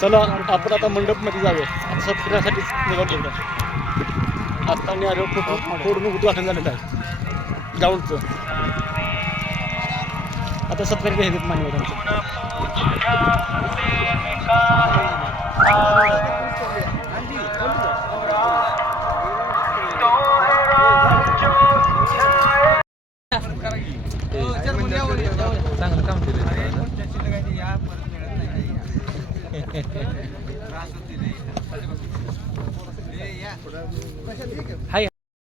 चला आपण आता मंडपमध्ये जाऊया. आता सत्कारासाठीच निघालो. आता मी आलो थोडं उद्घाटन झालेलं आहे ग्राउंडचं. आता सत्कार घ्यायचे मान्यवरांचं. चांगलं काम केलं.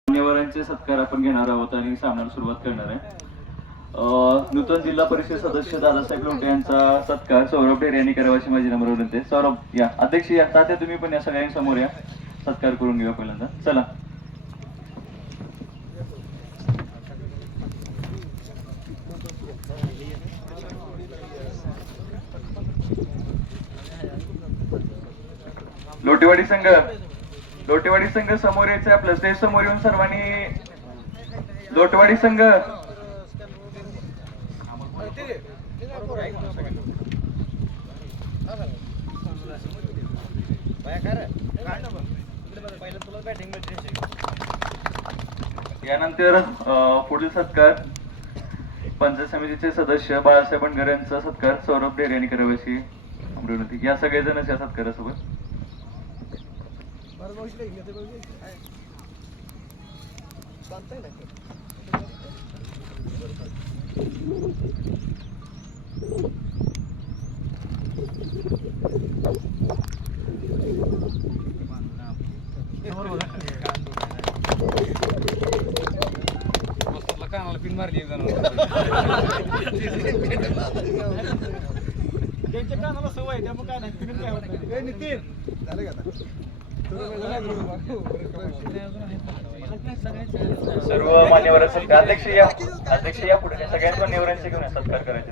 मान्यवरांचे सत्कार आपण घेणार आहोत आणि सामन्याला सुरुवात करणार आहे. नूतन जिल्हा परिषद सदस्य दादासाहेब लोटे यांचा सत्कार सौरभ ढेरे यांनी करावा अशी माझी नम्र विनंती आहे. सौरभ या, अध्यक्ष या, तात्या तुम्ही पण या सगळ्यांसमोर या, सत्कार करून घेऊया पहिल्यांदा. चला. लोटेवाडी संघ समोर यायचं आपलं. स्टेज समोर येऊन सर्वांनी लोटेवाडी संघ यानंतर पुढील सत्कार पंचायत समितीचे सदस्य बाळासाहेब बनगर यांचा सत्कार सौरभ ढेरे यांनी करावी अशी विनंती. या सगळेजणच या सत्कारासोबत. कानाला पिन मारली त्यांच्या कानाला सवय त्यामुळे काय नाही. नितीन सर्व मान्यवरांचे अध्यक्ष या, अध्यक्ष या पुढे सगळ्याच मान्यवरांचे घेऊन सत्कार करायचे.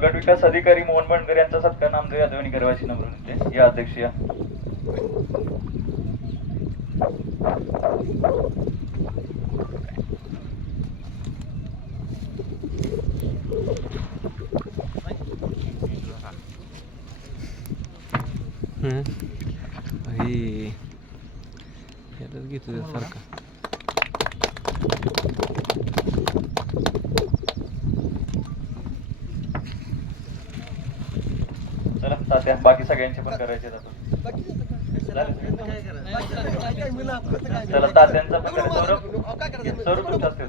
गट विकास अधिकारी मोहन बंडकर यांचा सत्कार नामदेव यादव यांनी करावा अशी नम्र विनंती. या अध्यक्ष या. घेतो सारखा. चला तात्या, बाकी सगळ्यांचे पण करायचे. चला तात्यांचा पण करायचं. सौरभ तुमचं असते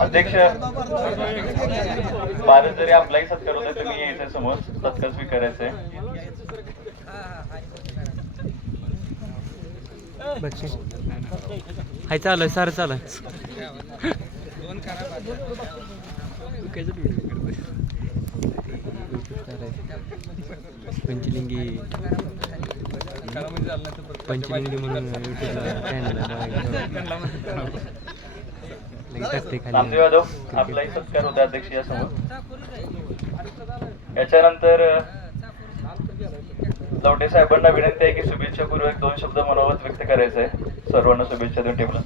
अध्यक्ष. भारत जरी आपलाही सत्कार होता तुम्ही यायचं समोर सत्कार स्वीकारायचंय. हाय चालू आहे सारं चालू आहे. पंचलिंगी म्हणून नामदेव यादव आपलाही सत्कार होता अध्यक्ष या समोर. याच्यानंतर लवटे साहेबांना विनंती आहे की शुभेच्छा पूर्वक 2 शब्द मनोगत व्यक्त करायचंय. सर्वांना शुभेच्छा देऊन टेबला.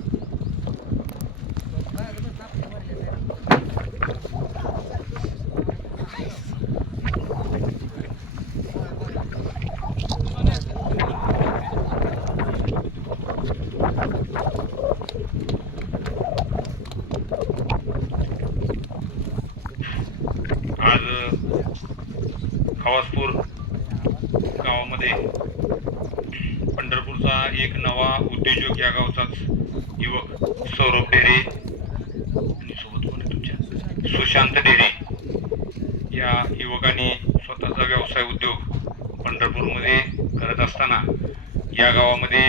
आज खवासपूर गावामध्ये पंढरपूरचा एक नवा उद्योजक या गावचाच युवक सौरभ ढेरे आणि सोबत कोण आहे तुमच्या सुशांत ढेरे या युवकांनी स्वतःचा व्यवसाय उद्योग पंढरपूरमध्ये करत असताना या गावामध्ये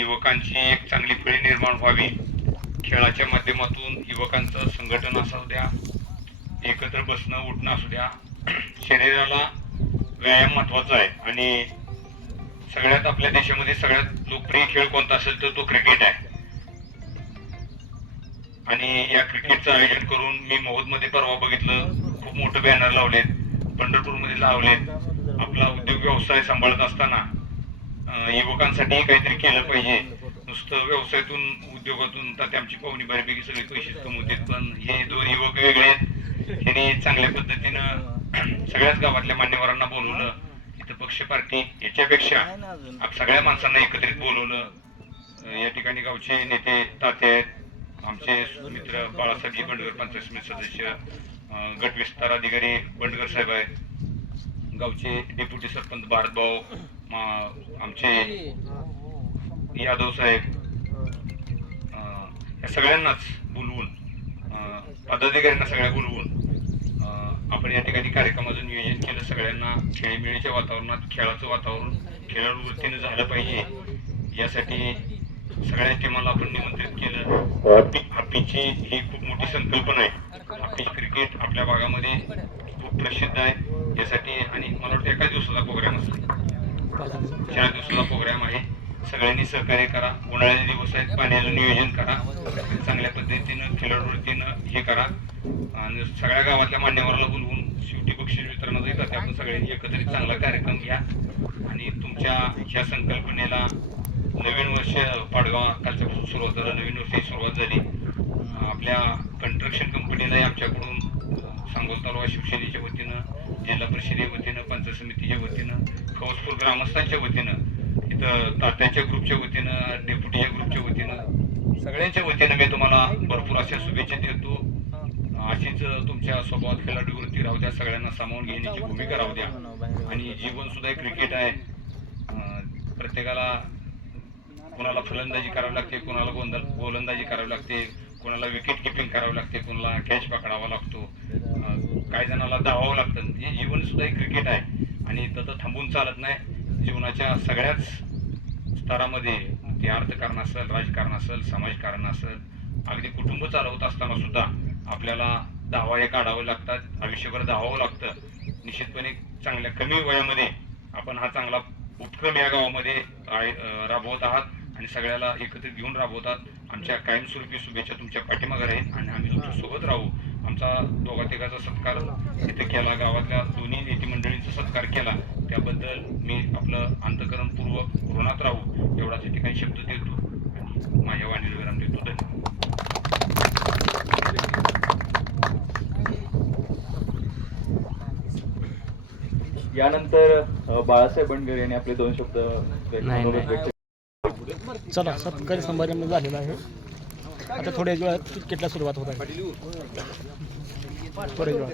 युवकांची एक चांगली पिढी निर्माण व्हावी, खेळाच्या माध्यमातून युवकांचं संघटन असावं द्या, एकत्र बसणं उठणं असू द्या, शरीराला व्यायाम महत्वाचा आहे. आणि सगळ्यात आपल्या देशामध्ये सगळ्यात लोकप्रिय खेळ कोणता असेल तर तो क्रिकेट आहे. आणि या क्रिकेटचं आयोजन करून मी मौदमध्ये परवा बघितलं, खूप मोठं बॅनर लावलेत, पंढरपूरमध्ये लावलेत. आपला उद्योग व्यवसाय सांभाळत असताना युवकांसाठी काहीतरी केलं पाहिजे. नुसतं व्यवसायातून उद्योगातून तर आमची पाहुणी बऱ्यापैकी सगळे पैसेच कमवतात, पण हे दोन युवक वेगळे आहेत. ह्यांनी चांगल्या पद्धतीनं सगळ्याच गावातल्या मान्यवरांना बोलवलं. इथं पक्ष पार्टी याच्यापेक्षा सगळ्या माणसांना एकत्रित बोलवलं. या ठिकाणी गावचे नेते ताते आहेत, आमचे मित्र बाळासाहेबजी बंडगर पंचायत समिती सदस्य, गट विस्तार अधिकारी बंडगर साहेब आहेत, गावचे डेप्युटी सरपंच भारतभाऊ, आमचे यादव साहेब, या सगळ्यांनाच बोलवून, पदाधिकाऱ्यांना सगळ्या बोलवून आपण या ठिकाणी कार्यक्रमाचं नियोजन केलं. सगळ्यांना खेळीमेळीच्या वातावरणात खेळाचं वातावरण खेळाडू वृत्तीनं झालं पाहिजे यासाठी सगळ्या टीमाला आपण निमंत्रित केलं. हॉकीची ही खूप मोठी संकल्पना आहे. हॉकी क्रिकेट आपल्या भागामध्ये खूप प्रसिद्ध आहे यासाठी. आणि मला वाटतं एका दिवसाचा प्रोग्राम असेल, 4 दिवसाचा प्रोग्राम आहे. सगळ्यांनी सहकार्य करा. उन्हाळ्याचे दिवस आहेत, पाण्याचं नियोजन करा, चांगल्या पद्धतीनं खेळाडू वृत्तीनं हे करा. आणि सगळ्या गावातल्या मान्यवराला बोलवून शेवटी बक्षीस वितरणाचं येतात. आपण सगळ्यांनी एकत्रित चांगला कार्यक्रम घ्या. आणि तुमच्या ह्या संकल्पनेला नवीन वर्ष पाडगाव कालच्यापासून सुरुवात झालं, नवीन वर्षाची सुरुवात झाली. आपल्या कंस्ट्रक्शन कंपनीलाही आमच्याकडून सांगोल तालुका शिवसेनेच्या वतीनं, जिल्हा परिषदेच्या वतीनं, पंचायत समितीच्या वतीनं, खवसपूर ग्रामस्थांच्या वतीनं, इथं तात्याच्या ग्रुपच्या वतीनं, डेप्युटीच्या ग्रुपच्या वतीनं, सगळ्यांच्या वतीनं मी तुम्हाला भरपूर अशा शुभेच्छा देतो. अशीच तुमच्या स्वभावात खेळाडू वृत्ती राहू द्या, सगळ्यांना सामावून घेण्याची भूमिका राहू द्या. आणि जीवन सुद्धा एक क्रिकेट आहे. प्रत्येकाला कोणाला फलंदाजी करावी लागते, कोणाला गोलंदाजी करावी लागते, कोणाला विकेट किपिंग करावी लागते, कोणाला कॅच पकडावा लागतो, काही जणाला धावावं लागतं. हे जीवन सुद्धा एक क्रिकेट आहे. आणि तसं थांबून चालत नाही. जीवनाच्या सगळ्याच स्तरामध्ये, ते अर्थकारण असेल, राजकारण असेल, समाजकारण असेल, अगदी कुटुंब चालवत असताना सुद्धा आपल्याला धावा हे काढावे लागतात, आयुष्यभर धावावं लागतं. निश्चितपणे चांगल्या कमी वयामध्ये आपण हा चांगला उपक्रम या गावामध्ये राबवत आहात आणि सगळ्याला एकत्रित घेऊन राबवतात. आमच्या कायमस्वरूपी शुभेच्छा तुमच्या पाठीमागे राहील आणि आम्ही तुमच्या सोबत राहू. आमचा दोघा तिघाचा सत्कार इथे केला, गावातल्या दोन्ही नेते मंडळींचा सत्कार केला, त्याबद्दल मी आपलं अंतःकरणपूर्वक ऋणात राहू एवढाच या ठिकाणी शब्द देतो आणि माझ्या वाणीला विराम देतो. धन्यवाद. यानंतर बाळासाहेब बंडगर यांनी आपले 2 शब्द नाही. चला, सत्कारी समारंभ झालेला आहे. आता थोड्या वेळात क्रिकेटला सुरुवात होत आहे. थोड्या वेळात